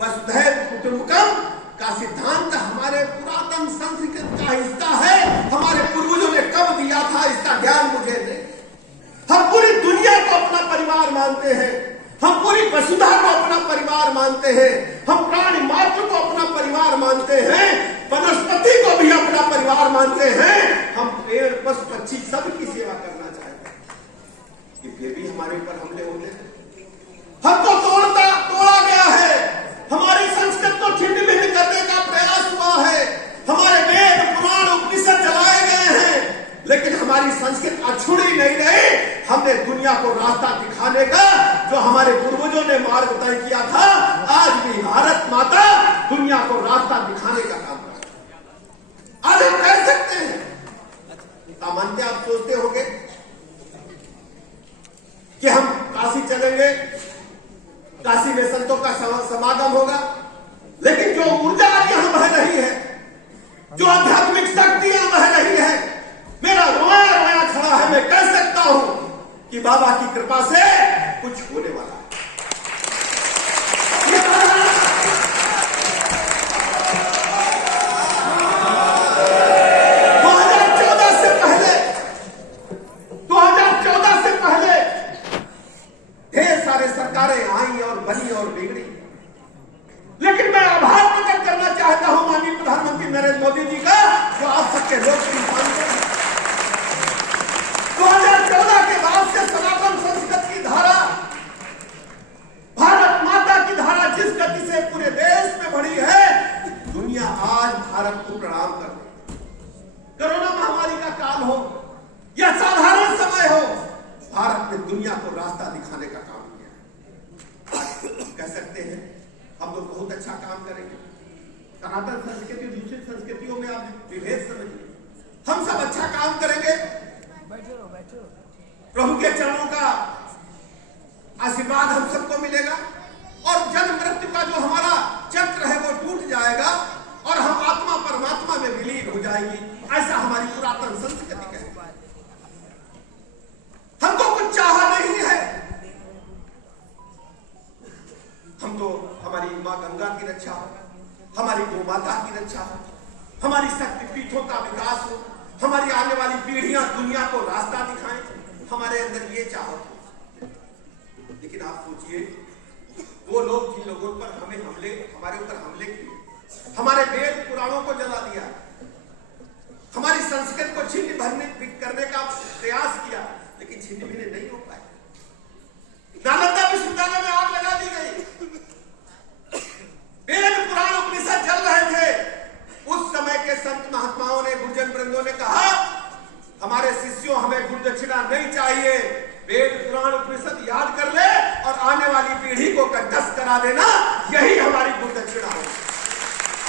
वसुधैव कुटुंबकम का सिद्धांत हमारे पुरातन संस्कृति का हिस्सा है। हमारे पूर्वजों ने कब दिया था इसका ज्ञान मुझे नहीं। हम पूरी दुनिया को अपना परिवार मानते हैं, हम पूरी वसुधा को अपना परिवार मानते हैं, हम प्राणी मात्र को अपना परिवार मानते हैं, वनस्पति को भी अपना परिवार मानते हैं। हम पेड़ पशु पक्षी सबकी सेवा करना चाहते हैं कि फिर भी हमारे ऊपर हमले होते हैं। हमको तोड़ा गया है, हमारी संस्कृति को छिन्न भिन्न करने का प्रयास हुआ है, हमारे वेद पुराण उपनिषद जलाए गए हैं, लेकिन हमारी संस्कृति अछूड़ी नहीं रही। हमने दुनिया को रास्ता दिखाने का जो हमारे पूर्वजों ने मार्ग तय किया था, आज भी भारत माता दुनिया को रास्ता दिखाने का काम कर रही है। आज हम कह सकते हैं, सामान्य आप सोचते होंगे कि हम काशी चलेंगे, काशी में संतों का समागम होगा, लेकिन जो ऊर्जा यहां बह रही है, जो आध्यात्मिक शक्तियां बह रही है, मेरा रोया रोया खड़ा है। मैं कह सकता हूं कि बाबा की कृपा से कुछ होने वाला है। 2014 से पहले ढेर सारे सरकारें आई और बनी और बिगड़ी, लेकिन मैं आभार प्रकट करना चाहता हूं माननीय प्रधानमंत्री नरेंद्र मोदी जी का, जो आप सबके लोग इंसान हैं। 2014 के बाद से सनातन संस्कृति की धारा, भारत माता की धारा जिस गति से पूरे देश में बढ़ी है, दुनिया आज भारत को प्रणाम कर रही है। कोरोना महामारी का काल हो या साधारण समय हो, भारत ने दुनिया को रास्ता दिखाने का काम किया। आज कह सकते हैं हम लोग बहुत अच्छा काम करेंगे। सनातन संस्कृति दूसरी संस्कृतियों में आप विभेद समझिए, हम सब अच्छा काम करेंगे। प्रभु के चरणों का आशीर्वाद हम सबको मिलेगा और जन्म मृत्यु का जो हमारा चक्र है वो टूट जाएगा और हम आत्मा परमात्मा में विलीन हो जाएंगी। ऐसा हमारी पुरातन संस्कृति कहती है। हमको कुछ चाहा नहीं है, हम तो हमारी मां गंगा की रक्षा हो, हमारी गौ माता की रक्षा हो, हमारी शक्ति पीठों का विकास हो, हमारी आने वाली पीढ़ियां दुनिया को रास्ता दिखाएं, हमारे अंदर ये चाहत हो। लेकिन आप सोचिए, वो लोग जिन लोगों पर हमारे ऊपर हमले किए, हमारे वेद पुराणों को जला दिया, हमारी संस्कृति को छिन्न भिन्न करने का प्रयास किया, लेकिन छिन्न भिन्न नहीं हो पाए। नालंदा विश्वविद्यालय में आग लगा दी गई, वेद पुराण उपनिषद जल रहे थे। उस समय के संत महात्माओं ने, गुरुजन वृंदों ने कहा, हमारे शिष्यों हमें गुरु दक्षिणा नहीं चाहिए, वेद पुराण उपनिषद याद कर ले और आने वाली पीढ़ी को कंठस्थ करा देना, यही हमारी गुरु दक्षिणा है।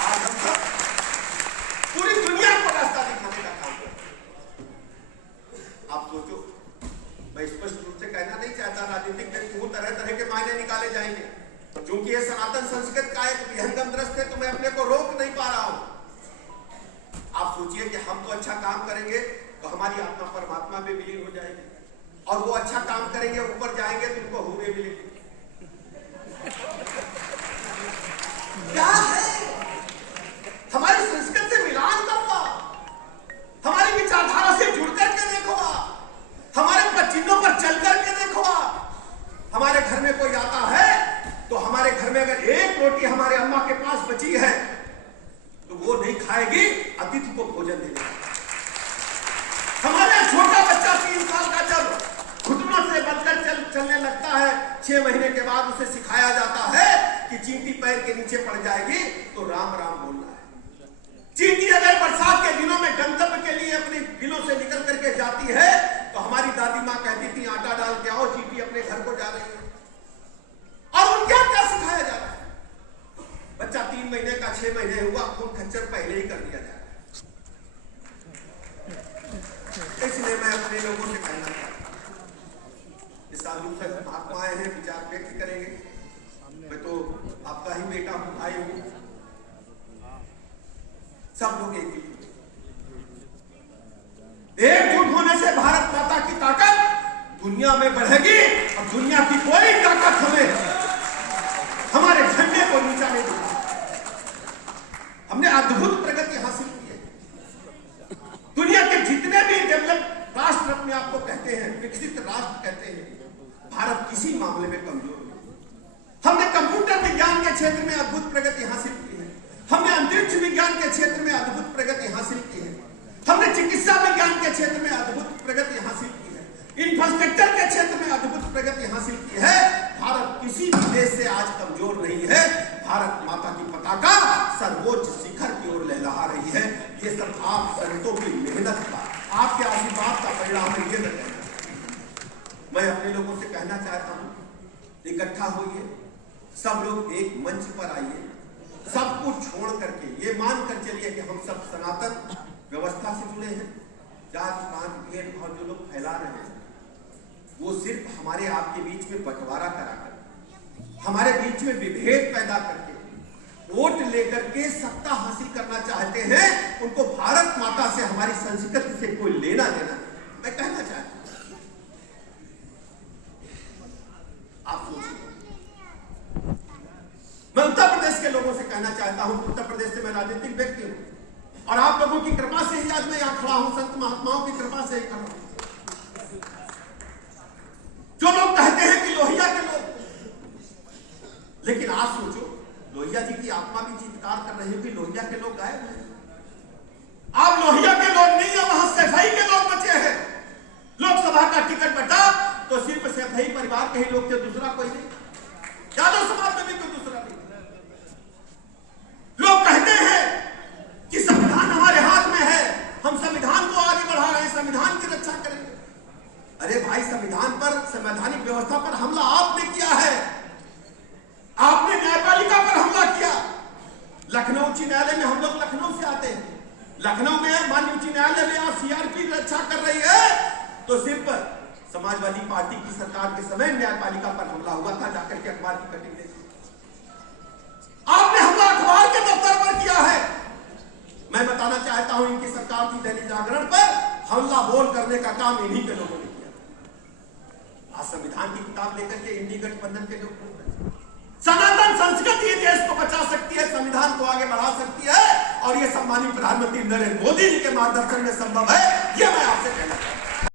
आज हम सब पूरी दुनिया को रास्ता दिखाने का काम करते हैं। आप सोचो, मैं स्पष्ट रूप से कहना नहीं चाहता, राजनीतिक व्यक्ति तरह तरह के मायने निकाले जाएंगे, क्योंकि ये सनातन संस्कृति का एक विहंगम दृष्टि है, तो मैं अपने को रोक नहीं पा रहा हूं। आप सोचिए कि हम तो अच्छा काम करेंगे तो हमारी आत्मा परमात्मा में विलीन हो जाएगी, और वो अच्छा काम करेंगे, ऊपर जाएंगे तो उनको हुए मिलेंगे। क्या है हमारी संस्कृति से मिलान करो, हमारी विचारधारा से जुड़ करके देखो, हमारे चिन्हों पर चल करके देखो। हमारे घर में कोई आता है तो हमारे घर में अगर एक रोटी हमारे अम्मा के पास बची है तो वो नहीं खाएगी, अतिथि को भोजन देगी। हमारे छोटा बच्चा 3 साल का जब घुटनों से बंधकर चलने लगता है, 6 महीने के बाद उसे सिखाया जाता है कि चींटी पैर के नीचे पड़ जाएगी तो राम राम बोलना है। चींटी अगर बरसात के दिनों में गंतव्य के लिए अपनी बिलों से निकल करके जाती है तो हमारी दादी माँ कहती थी, आटा डाल के आओ, चींटी अपने घर को जा रही है। और उनका क्या सिखाया जा रहा है? बच्चा 3 महीने का, 6 महीने हुआ, खून खच्चर पहले ही कर दिया जाए। इसलिए मैं अपने लोगों से कहना चाहता हूं, साधु संत महात्मा आए हैं, विचार व्यक्त करेंगे। मैं तो आपका ही बेटा हूं, भाई हूं, सब लोग एकजुट होने से भारत माता की ताकत दुनिया में बढ़ेगी और दुनिया की कोई ताकत हमें हमारे झंडे को नीचा नहीं अद्भुत प्रगति हासिल की है। दुनिया के जितने भी डेवलप राष्ट्र अपने आप को कहते हैं, विकसित राष्ट्र कहते हैं, भारत किसी मामले में कमजोर नहीं। हमने कंप्यूटर विज्ञान के क्षेत्र में अद्भुत प्रगति हासिल की है, हमने अंतरिक्ष विज्ञान के क्षेत्र में अद्भुत प्रगति हासिल की है, हमने चिकित्सा विज्ञान के क्षेत्र में अद्भुत प्रगति हासिल की है, इंफ्रास्ट्रक्चर के क्षेत्र में अद्भुत प्रगति हासिल की है। भारत किसी भी देश से आज कमजोर नहीं है। भारत माता की पताका सर्वोच्च शिखर की ओर लहलहा रही है। ये सब आप संतों की मेहनत का, आपके आशीर्वाद का परिणाम है। ये मैं अपने लोगों से कहना चाहता हूं, इकट्ठा होइए, सब लोग एक मंच पर आइए, सब कुछ छोड़ करके ये मानकर चलिए कि हम सब सनातन व्यवस्था से जुड़े हैं। जात पात भेदभाव जो लोग फैला रहे हैं वो सिर्फ हमारे आपके बीच में बंटवारा कराकर, हमारे बीच में विभेद पैदा करके, वोट लेकर के सत्ता हासिल करना चाहते हैं। उनको भारत माता से, हमारी संस्कृति से कोई लेना देना नहीं। मैं कहना चाहता हूं, आप सोचिए, मैं उत्तर प्रदेश के लोगों से कहना चाहता हूं, उत्तर प्रदेश से मैं राजनीतिक व्यक्ति हूं और आप लोगों की कृपा से ही आज मैं यहां खड़ा हूं, संत महात्माओं की कृपा से ही खड़ा हूं। जो लोग कहते हैं कि लोहिया के लोग, लेकिन आज सोचो, लोहिया जी की आत्मा भी चित्कार कर रही है कि लोहिया के लोग गायब हैं। आप लोहिया के लोग नहीं है, वहां सैफई के लोग बचे हैं। लोकसभा का टिकट बटा तो सिर्फ सैफई परिवार के ही लोग थे, दूसरा कोई नहीं। यादव समाज में भी कोई दूसरा नहीं। लोग कहते हैं कि संविधान हमारे हाथ में है, हम संविधान को आगे बढ़ा रहे हैं, संविधान की रक्षा करेंगे। अरे भाई, संविधान पर, संवैधानिक व्यवस्था पर हमला आपने किया है। आपने न्यायपालिका पर हमला किया। लखनऊ उच्च न्यायालय में, हम लोग लखनऊ से आते हैं, लखनऊ में माननीय उच्च न्यायालय में आप सीआरपी रक्षा कर रही है तो सिर्फ समाजवादी पार्टी की सरकार के समय न्यायपालिका पर हमला हुआ था। जाकर के अखबार की कटिंग देखिए, आपने हमला अखबार के दफ्तर पर किया है। मैं बताना चाहता हूं, इनकी सरकार की दैनिक जागरण पर हमला बोल करने का काम इन्हीं के लोगों ने किया। आज संविधान की किताब लेकर के इंडी गठबंधन के लोग, सनातन संस्कृति देश को बचा सकती है, संविधान को आगे बढ़ा सकती है और ये सम्मानित प्रधानमंत्री नरेंद्र मोदी जी के मार्गदर्शन में संभव है। ये मैं आपसे कहना चाहता हूं।